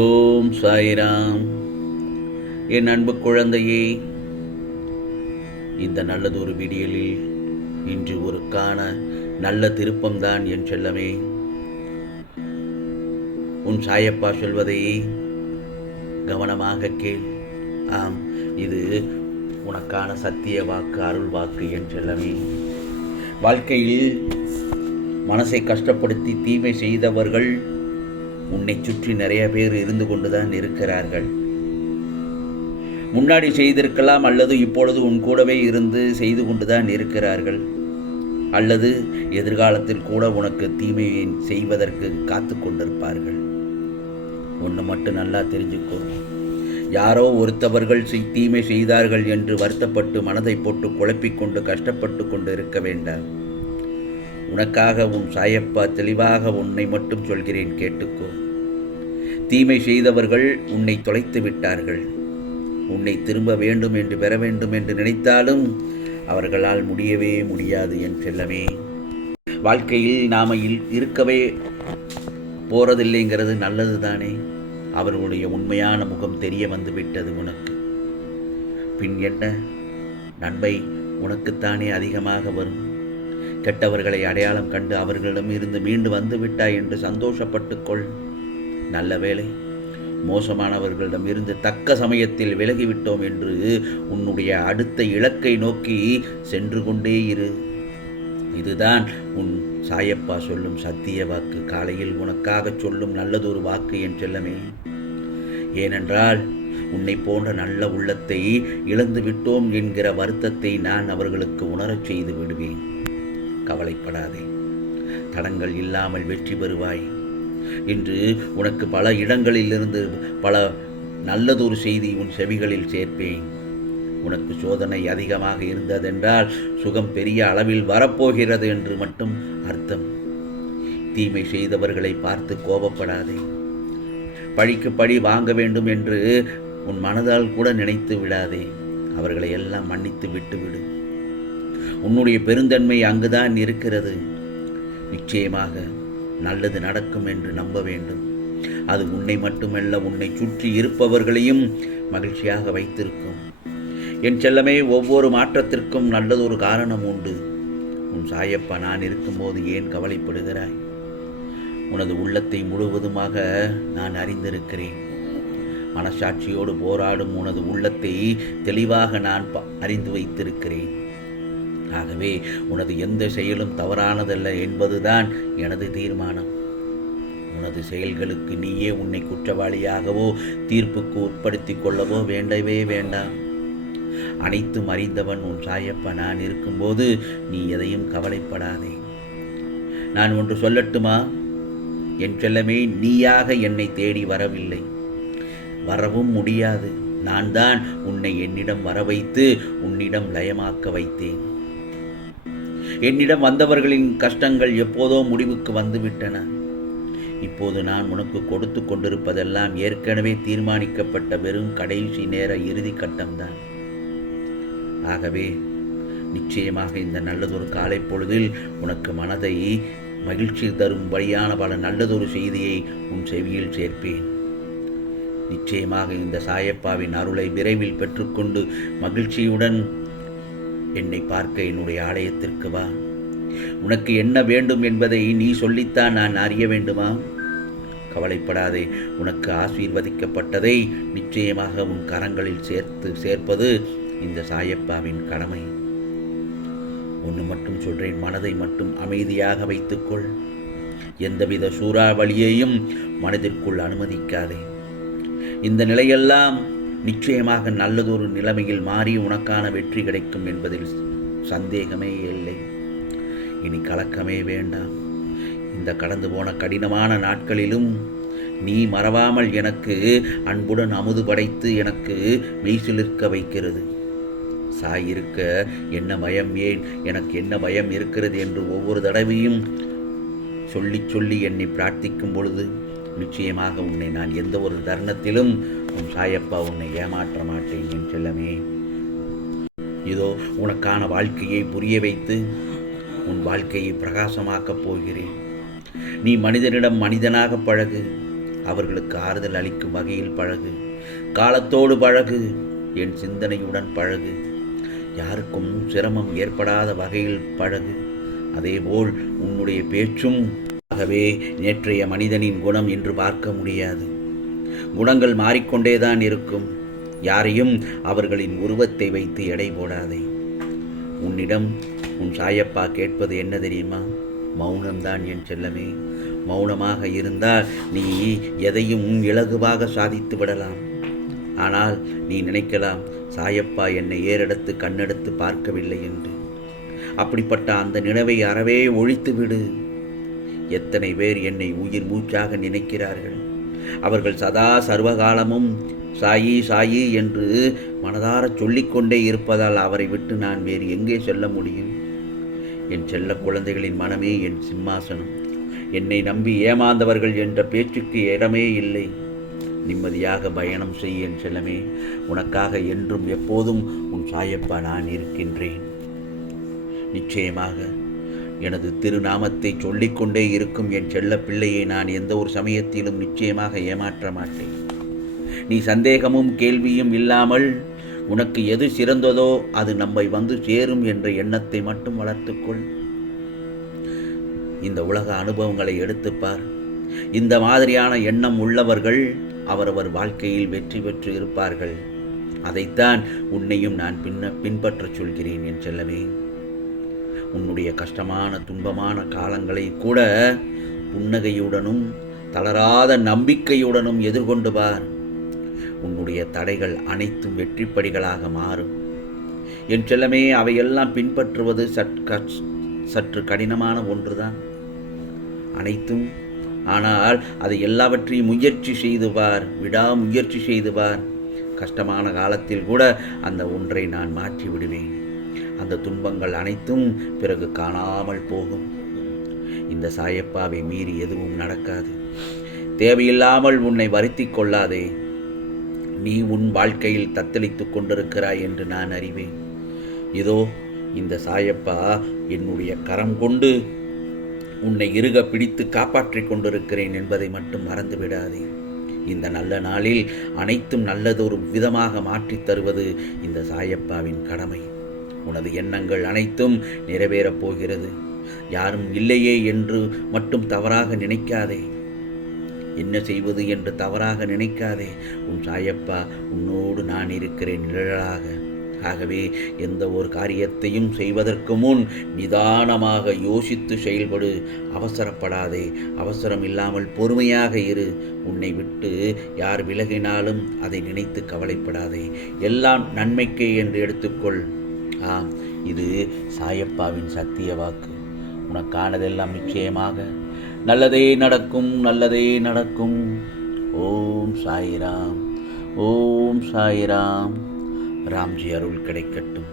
ஓம் சாய்ராம். என் அன்பு குழந்தையே, இந்த நல்லதொரு விடியலில் இன்று ஒரு நல்ல திருப்பம்தான் என் செல்லமே. உன் சாயப்பா சொல்வதை கவனமாக கேள். ஆம், இது உனக்கான சத்திய வாக்கு, அருள் வாக்கு என் செல்லமே. வாழ்க்கையில் மனசை கஷ்டப்படுத்தி தீமை செய்தவர்கள் உன்னை சுற்றி நிறைய பேர் இருந்து கொண்டுதான் இருக்கிறார்கள். முன்னாடி செய்திருக்கலாம், அல்லது இப்பொழுது உன் கூடவே இருந்து செய்து கொண்டுதான் இருக்கிறார்கள், அல்லது எதிர்காலத்தில் கூட உனக்கு தீமையை செய்வதற்கு காத்து கொண்டிருப்பார்கள். ஒன்று மட்டும் நல்லா தெரிஞ்சுக்கோ, யாரோ ஒருத்தவர்கள் தீமை செய்தார்கள் என்று வருத்தப்பட்டு மனதை போட்டு குழப்பிக்கொண்டு கஷ்டப்பட்டு கொண்டு இருக்க வேண்டாம். உனக்காக உன் சாயப்பா தெளிவாக உன்னை மட்டும் சொல்கிறேன், கேட்டுக்கோ. தீமை செய்தவர்கள் உன்னை தொலைத்து விட்டார்கள். உன்னை திரும்ப வேண்டும் என்று பெற வேண்டும் என்று நினைத்தாலும் அவர்களால் முடியவே முடியாது என் செல்லமே. வாழ்க்கையில் நாம இருக்கவே போறதில்லைங்கிறது நல்லது தானே. அவர்களுடைய உண்மையான முகம் தெரிய வந்து விட்டது உனக்கு. பின் என்ன, நன்மை உனக்குத்தானே அதிகமாக வரும். கெட்டவர்களை அடையாளம் கண்டு அவர்களிடம் இருந்து மீண்டு வந்து விட்டாய் என்று சந்தோஷப்பட்டுக்கொள். நல்ல வேளை, மோசமானவர்களிடம் இருந்து தக்க சமயத்தில் விலகிவிட்டோம் என்று உன்னுடைய அடுத்த இலக்கை நோக்கி சென்று கொண்டே இரு. இதுதான் உன் சாயப்பா சொல்லும் சத்திய வாக்கு, காலையில் உனக்காக சொல்லும் நல்லதொரு வாக்கு என் செல்லமே. ஏனென்றால் உன்னை போன்ற நல்ல உள்ளத்தை இழந்து விட்டோம் என்கிற வருத்தத்தை நான் அவர்களுக்கு உணரச் செய்து விடுவேன். கவலைப்படாதே, தடங்கள் இல்லாமல் வெற்றி பெறுவாய். இன்று உனக்கு பல இடங்களிலிருந்து பல நல்லதொரு செய்தி உன் செவிகளில் சேர்ப்பேன். உனக்கு சோதனை அதிகமாக இருந்ததென்றால் சுகம் பெரிய அளவில் வரப்போகிறது என்று மட்டும் அர்த்தம். தீமை செய்தவர்களை பார்த்து கோபப்படாதே. பழிக்கு பழி வாங்க வேண்டும் என்று உன் மனதால் கூட நினைத்து விடாதே. அவர்களை எல்லாம் மன்னித்து விட்டுவிடு. உன்னுடைய பெருந்தன்மை அங்குதான் இருக்கிறது. நிச்சயமாக நல்லது நடக்கும் என்று நம்ப வேண்டும். அது உன்னை மட்டுமல்ல, உன்னை சுற்றி இருப்பவர்களையும் மகிழ்ச்சியாக வைத்திருக்கும். என் செல்லமே, ஒவ்வொரு மாற்றத்திற்கும் நல்லதொரு காரணம் உண்டு. உன் சாயப்பா நான் இருக்கும்போது ஏன் கவலைப்படுகிறாய்? உனது உள்ளத்தை முழுவதுமாக நான் அறிந்திருக்கிறேன். மனசாட்சியோடு போராடும் உனது உள்ளத்தை தெளிவாக நான் அறிந்து வைத்திருக்கிறேன். ஆகவே உனது எந்த செயலும் தவறானதல்ல என்பதுதான் எனது தீர்மானம். உனது செயல்களுக்கு நீயே உன்னை குற்றவாளியாகவோ தீர்ப்புக்கு உட்படுத்தி கொள்ளவோ வேண்டவே வேண்டாம். அனைத்தும் அறிந்தவன் உன் சாயப்பா நான் இருக்கும்போது நீ எதையும் கவலைப்படாதே. நான் ஒன்று சொல்லட்டுமா என் செல்லமே? நீயாக என்னை தேடி வரவில்லை, வரவும் முடியாது. நான் தான் உன்னை என்னிடம் வர வைத்து உன்னிடம் லயமாக்க வைத்தேன். என்னிடம் வந்தவர்களின் கஷ்டங்கள் எப்போதோ முடிவுக்கு வந்துவிட்டன. இப்போது நான் உனக்கு கொடுத்து கொண்டிருப்பதெல்லாம் ஏற்கனவே தீர்மானிக்கப்பட்ட வெறும் கடைசி நேர இறுதி கட்டம்தான். ஆகவே நிச்சயமாக இந்த நல்லதொரு காலை பொழுதில் உனக்கு மனதை மகிழ்ச்சி தரும்படியான பல நல்லதொரு செய்தியை உன் செவியில் சேர்ப்பேன். நிச்சயமாக இந்த சாயப்பாவின் அருளை விரைவில் பெற்றுக்கொண்டு மகிழ்ச்சியுடன் என்னை பார்க்க என்னுடைய ஆலயத்திற்கு வா. உனக்கு என்ன வேண்டும் என்பதை நீ சொல்லித்தான் நான் அறிய வேண்டுமா? கவலைப்படாதே. உனக்கு ஆசீர்வதிக்கப்பட்டதை நிச்சயமாக உன் கரங்களில் சேர்ப்பது இந்த சாயப்பாவின் கடமை. ஒன்று மட்டும் சொல்றேன், மனதை மட்டும் அமைதியாக வைத்துக்கொள். எந்தவித சூறாவளியையும் மனதிற்குள் அனுமதிக்காதே. இந்த நிலையெல்லாம் நிச்சயமாக நல்லதொரு நிலைமையில் மாறி உனக்கான வெற்றி கிடைக்கும் என்பதில் சந்தேகமே இல்லை. இனி கலக்கமே வேண்டாம். இந்த கடந்து போன கடினமான நாட்களிலும் நீ மறவாமல் எனக்கு அன்புடன் அமுது படைத்து எனக்கு மெய்சிலிருக்க வைக்கிறது. சாய் இருக்க என்ன பயம், ஏன் எனக்கு என்ன பயம் இருக்கிறது என்று ஒவ்வொரு தடவையும் சொல்லி சொல்லி என்னை பிரார்த்திக்கும் பொழுது நிச்சயமாக உன்னை நான் எந்த ஒரு தருணத்திலும் உன் சாயப்பா உன்னை ஏமாற்ற மாட்டேன் என் செல்லமே. இதோ உனக்கான வாழ்க்கையை புரிய வைத்து உன் வாழ்க்கையை பிரகாசமாக்கப் போகிறேன். நீ மனிதனிடம் மனிதனாக பழகு, அவர்களுக்கு ஆறுதல் அளிக்கும் வகையில் பழகு, காலத்தோடு பழகு, என் சிந்தனையுடன் பழகு, யாருக்கும் சிரமம் ஏற்படாத வகையில் பழகு. அதேபோல் உன்னுடைய பேச்சும். ஆகவே நேற்றைய மனிதனின் குணம் என்று பார்க்க முடியாது. குணங்கள் மாறிக்கொண்டேதான் இருக்கும். யாரையும் அவர்களின் உருவத்தை வைத்து எடை போடாதே. உன்னிடம் உன் சாயப்பா கேட்பது என்ன தெரியுமா? மௌனம்தான் என் செல்லமே. மௌனமாக இருந்தால் நீ எதையும் இலகுவாக சாதித்து விடலாம். ஆனால் நீ நினைக்கலாம், சாயப்பா என்னை ஏறெடுத்து கண்ணெடுத்து பார்க்கவில்லை என்று. அப்படிப்பட்ட அந்த நினைவை அறவே ஒழித்து விடு. எத்தனை பேர் என்னை உயிர் மூச்சாக நினைக்கிறார்கள். அவர்கள் சதா சர்வகாலமும் சாயி சாயி என்று மனதார சொல்லிக்கொண்டே இருப்பதால் அவரை விட்டு நான் வேறு எங்கே செல்ல முடியும்? என் செல்ல குழந்தைகளின் மனமே என் சிம்மாசனம். என்னை நம்பி ஏமாந்தவர்கள் என்ற பேச்சுக்கு இடமே இல்லை. நிம்மதியாக பயணம் செய் என் செல்லமே. உனக்காக என்றும் எப்போதும் உன் சாயப்பா நான் இருக்கின்றேன். நிச்சயமாக எனது திருநாமத்தை சொல்லிக்கொண்டே இருக்கும் என் செல்ல பிள்ளையை நான் எந்த ஒரு சமயத்திலும் நிச்சயமாக ஏமாற்ற மாட்டேன். நீ சந்தேகமும் கேள்வியும் இல்லாமல் உனக்கு எது சிறந்ததோ அது நம்மை வந்து சேரும் என்ற எண்ணத்தை மட்டும் வளர்த்துக்கொள். இந்த உலக அனுபவங்களை எடுத்துப்பார். இந்த மாதிரியான எண்ணம் உள்ளவர்கள் அவரவர் வாழ்க்கையில் வெற்றி பெற்று இருப்பார்கள். அதைத்தான் உன்னையும் நான் பின்பற்றச் சொல்கிறேன் என் செல்லமே. உன்னுடைய கஷ்டமான துன்பமான காலங்களை கூட புன்னகையுடனும் தளராத நம்பிக்கையுடனும் எதிர்கொண்டு பார். உன்னுடைய தடைகள் அனைத்தும் வெற்றிப்படிகளாக மாறும் என் செல்லமே. அவையெல்லாம் பின்பற்றுவது சற்று கடினமான ஒன்றுதான் அனைத்தும். ஆனால் அதை எல்லாவற்றையும் முயற்சி செய்து பார், விடாமுயற்சி செய்து பார். கஷ்டமான காலத்தில் கூட அந்த ஒன்றை நான் மாற்றி விடுவேன். அந்த துன்பங்கள் அனைத்தும் பிறகு காணாமல் போகும். இந்த சாயப்பாவை மீறி எதுவும் நடக்காது. தேவையில்லாமல் உன்னை வருத்தி கொள்ளாதே. நீ உன் வாழ்க்கையில் தத்தளித்துக் கொண்டிருக்கிறாய் என்று நான் அறிவேன். இதோ இந்த சாயப்பா என்னுடைய கரம் கொண்டு உன்னை இறுக பிடித்து காப்பாற்றிக் கொண்டிருக்கிறேன் என்பதை மட்டும் மறந்து விடாதே. இந்த நல்ல நாளில் அனைத்தும் நல்லதொரு விதமாக மாற்றித் தருவது இந்த சாயப்பாவின் கடமை. உனது எண்ணங்கள் அனைத்தும் நிறைவேறப் போகிறது. யாரும் இல்லையே என்று மட்டும் தவறாக நினைக்காதே. என்ன செய்வது என்று தவறாக நினைக்காதே. உன் சாயப்பா உன்னோடு நான் இருக்கிறேன் நிழலாக. ஆகவே எந்த ஒரு காரியத்தையும் செய்வதற்கு முன் நிதானமாக யோசித்து செயல்படு. அவசரப்படாதே. அவசரம் இல்லாமல் பொறுமையாக இரு. உன்னை விட்டு யார் விலகினாலும் அதை நினைத்து கவலைப்படாதே. எல்லாம் நன்மைக்கே என்று எடுத்துக்கொள். ஆம், இது சாயப்பாவின் சத்திய வாக்கு. உனக்கானதெல்லாம் நிச்சயமாக நல்லதே நடக்கும், நல்லதே நடக்கும். ஓம் சாய்ராம், ஓம் சாய்ராம். ராம்ஜி அருள் கிடைக்கட்டும்.